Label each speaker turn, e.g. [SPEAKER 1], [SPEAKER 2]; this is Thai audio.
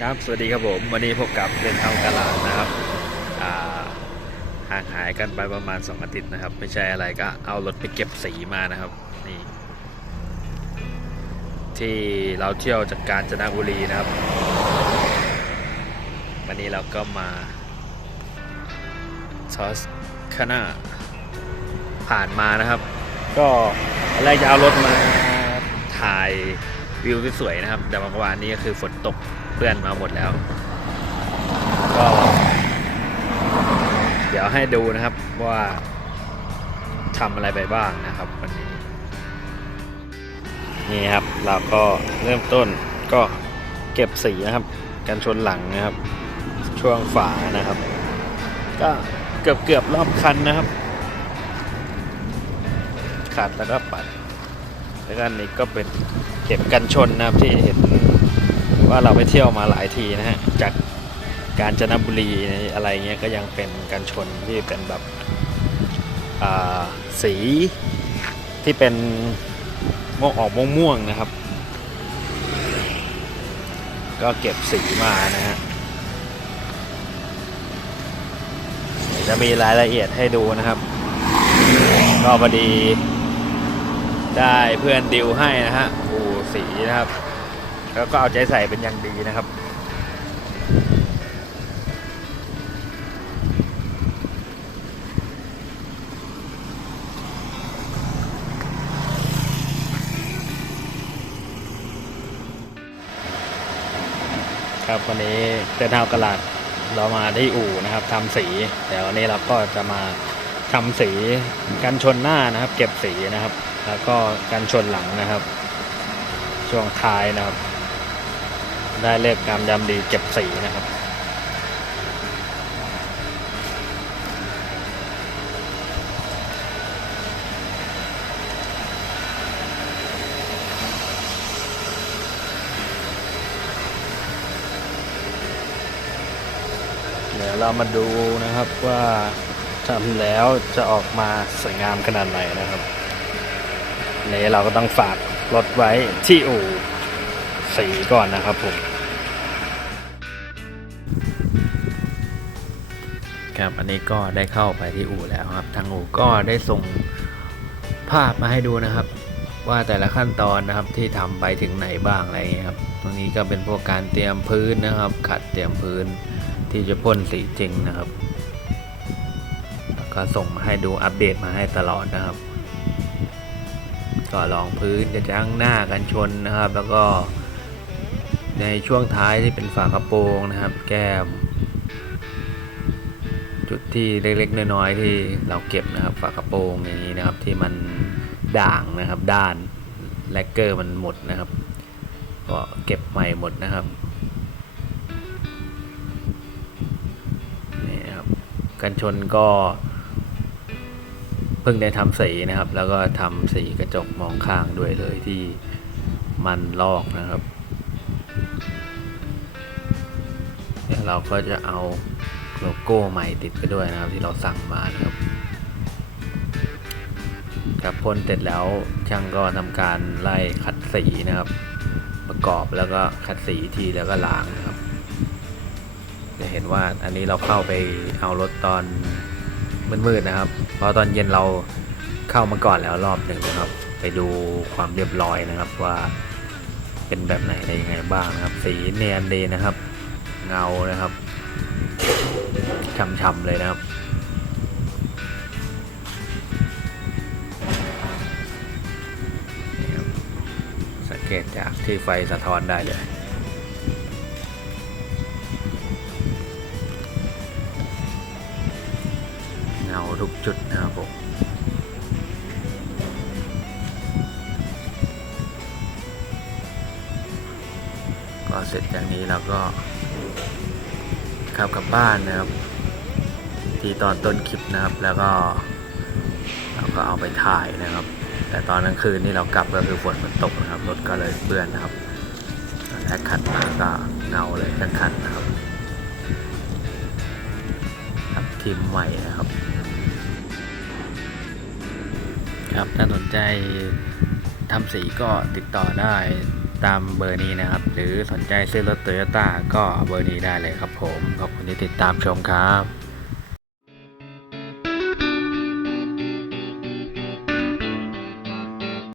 [SPEAKER 1] ครับ สวัสดีครับผม วันนี้พบกับเล่นเท่ากาลาดนะครับห่างหายกันไปประมาณ 2 อาทิตย์นะครับ ไม่ใช่อะไรก็เอารถไปเก็บสีมานะครับ นี่ ที่เราเที่ยวจากกาญจนบุรีนะครับ วันนี้เราก็มาซอสคานาผ่านมานะครับ ก็แรกจะเอารถมาถ่ายวิวสวยๆนะครับ แต่เมื่อวานนี้ก็คือฝนตก เพื่อนมาหมดแล้ว ก็ เดี๋ยวให้ดูนะครับว่าทำอะไรไปบ้างนะครับวันนี้ นี่ครับเราก็เริ่มต้นก็เก็บสีนะครับ กันชนหลังนะครับ ช่วงฝานะครับ ก็เกือบเกือบรอบคันนะครับขัดแล้วก็ปัดแล้วก็นี้ก็เป็นเก็บกันชนนะครับที่เห็น ว่าเราไปเที่ยวมาหลายทีนะฮะ จากกาญจนบุรีอะไรเงี้ยก็ยังเป็นกันชนที่เป็นแบบสีที่เป็นม่วงออกม่วงๆนะครับ ก็เก็บสีมานะฮะจะมีรายละเอียดให้ดูนะครับ ก็พอดีได้เพื่อนดิวให้นะฮะอูสีนะครับ แล้วก็เอาใจใส่เป็นอย่างดีนะครับครับวันนี้เดินทางกลาดเรามาที่อู่นะครับทำสีเดี๋ยววันนี้เราก็จะมาทำสีกันชนหน้านะครับ เก็บสีนะครับ แล้วก็กันชนหลังนะครับ ช่วงท้ายนะครับ ได้เลิกงามยามดีเก็บสีนะครับ เดี๋ยวเรามาดูนะครับว่าทำแล้วจะออกมาสวยงามขนาดไหนนะครับอันนี้เราก็ต้องฝากรถไว้ที่อู่ สีก่อนนะครับผมครับอันนี้ก็ได้เข้าไปที่อู่แล้วครับ ทางอู่ก็ได้ส่งภาพมาให้ดูนะครับ ว่าแต่ละขั้นตอนนะครับที่ทำไปถึงไหนบ้างอะไรอย่างเงี้ยครับตรงนี้ก็เป็นพวกการเตรียมพื้นนะครับ ขัดเตรียมพื้นที่จะพ่นสีจริงนะครับแล้วก็ส่งมาให้ดูอัปเดตมาให้ตลอดนะครับ ก็ลองพื้นกระจังหน้ากันชนนะครับ แล้วก็ ในช่วงท้ายที่เป็นฝากระโปรงนะครับ แก้ม จุดที่เล็กๆน้อยๆที่เราเก็บนะครับ ฝากระโปรงอย่างนี้นะครับ ที่มันด่างนะครับ ด้านแลกเกอร์มันหมดนะครับ ก็เก็บใหม่หมดนะครับนี่นครับกันชนก็เพิ่งได้ทำสีนะครับ แล้วก็ทำสีกระจกมองข้างด้วยเลยที่มันลอกนะครับ เราก็จะเอาโลโก้ใหม่ติดไปด้วยนะครับที่เราสั่งมานะครับครับพ่นเสร็จแล้วช่างก็ทำการไล่ขัดสีนะครับ ประกอบแล้วก็ขัดสีทีแล้วก็ล้างนะครับ จะเห็นว่าอันนี้เราเข้าไปเอารถตอนมืดๆนะครับ เพราะตอนเย็นเราเข้ามาก่อนแล้วรอบหนึ่งนะครับ ไปดูความเรียบร้อยนะครับว่าเป็นแบบไหนอะไรยังไงบ้างนะครับ สีเนียนดีนะครับ เงานะครับช่ำๆเลยนะครับ สังเกตจากที่ไฟสะท้อนได้เลยเงาทุกจุดนะครับผมก็เสร็จจากนี้เราก็ ขับกลับบ้านนะครับ ที่ตอนต้นคลิปนะครับ แล้วก็เราก็เอาไปถ่ายนะครับ แต่ตอนกลางคืนที่เรากลับก็คือฝนมันตกนะครับรถก็เลยเปื้อนนะครับแอคขัดมาก็เงาเลยทั้งคันนะครับครับทีมใหม่นะครับครับถ้าสนใจทำสีก็ติดต่อได้ ตามเบอร์นี้นะครับ หรือสนใจซื้อรถโตโยต้าก็เบอร์นี้ได้เลยครับผม ขอบคุณที่ติดตามชมครับ